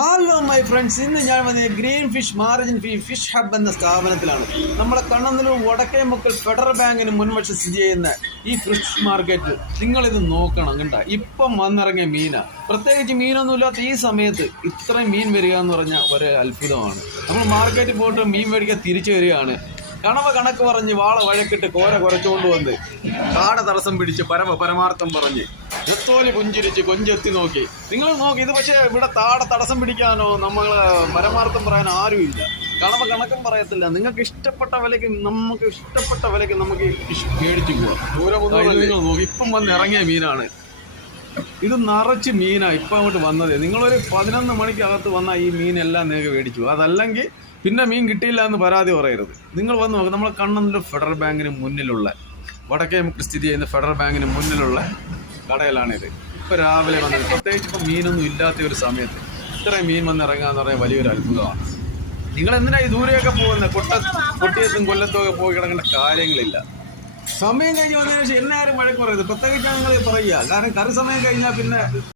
Hello my friends, ഇന്ന് ഞാൻ വന്നത് green fish margin fish hub എന്ന സ്ഥാപനത്തിലാണ്. നമ്മുടെ കണ്ണന്നൂർ വടക്കേമുക്കൽ ഫെഡറൽ ബാങ്കിന് മുൻവശം സ്ഥിതി ചെയ്യുന്ന ഈ ഫിഷ് മാർക്കറ്റ് നിങ്ങളിത് നോക്കണം. കണ്ട, ഇപ്പം വന്നിറങ്ങിയ മീനാ. പ്രത്യേകിച്ച് മീനൊന്നുമില്ലാത്ത ഈ സമയത്ത് ഇത്രയും മീൻ വരിക എന്ന് പറഞ്ഞാൽ ഒരു അത്ഭുതമാണ്. നമ്മൾ മാർക്കറ്റിൽ പോയിട്ട് മീൻ മേടിക്കാൻ തിരിച്ചു വരികയാണ്. കണവ കണക്ക് പറഞ്ഞ് വാള വഴക്കിട്ട് കോര കുരച്ചുകൊണ്ട് വന്ന് കാട തടസ്സം പിടിച്ച് പരമാർത്ഥം പറഞ്ഞ് എത്തോലി പുഞ്ചിരിച്ച് കൊഞ്ചെത്തി നോക്കി. നിങ്ങൾ നോക്കി, ഇത് പക്ഷേ ഇവിടെ തടസ്സം പിടിക്കാനോ നമ്മളെ പരമാർത്ഥം പറയാൻ ആരുമില്ല. കണവ കണക്കും പറയത്തില്ല. നിങ്ങൾക്ക് ഇഷ്ടപ്പെട്ട വിലയ്ക്ക് നമുക്ക് മേടിച്ചു പോവാം. നിങ്ങൾ നോക്കി, ഇപ്പം വന്ന് ഇറങ്ങിയ മീനാണ് ഇത്. നിറച്ച് മീനാണ് ഇപ്പം അങ്ങോട്ട് വന്നത്. നിങ്ങളൊരു 11 മണിക്കകത്ത് വന്നാൽ ഈ മീനെല്ലാം നിങ്ങൾക്ക് മേടിച്ചു. അതല്ലെങ്കിൽ പിന്നെ മീൻ കിട്ടിയില്ല എന്ന് പരാതി പറയരുത്. നിങ്ങൾ വന്ന് നോക്കുക, നമ്മളെ കണ്ണന്നൂർ ഫെഡറൽ ബാങ്കിന് മുന്നിലുള്ള വടക്കേമുക്കിൽ സ്ഥിതി ചെയ്യുന്ന ഫെഡറൽ ബാങ്കിന് മുന്നിലുള്ള കടയിലാണിത്. ഇപ്പോൾ രാവിലെ വന്നത്, പ്രത്യേകിച്ച് ഇപ്പം മീനൊന്നും ഇല്ലാത്ത ഒരു സമയത്ത് ഇത്രയും മീൻ വന്ന് ഇറങ്ങുക എന്ന് പറഞ്ഞാൽ വലിയൊരു അത്ഭുതമാണ്. നിങ്ങൾ എന്തിനാ ഈ ദൂരെയൊക്കെ പോകുന്നത്? കൊട്ടിയത്തും കൊല്ലത്തും ഒക്കെ പോയി കിടക്കേണ്ട കാര്യങ്ങളില്ല. സമയം കഴിഞ്ഞ് വന്നതിന് ശേഷം എന്നാരും വഴക്ക് പറയരുത്. പ്രത്യേകിച്ച് നിങ്ങൾ പറയുക, കാരണം കറി സമയം കഴിഞ്ഞാൽ പിന്നെ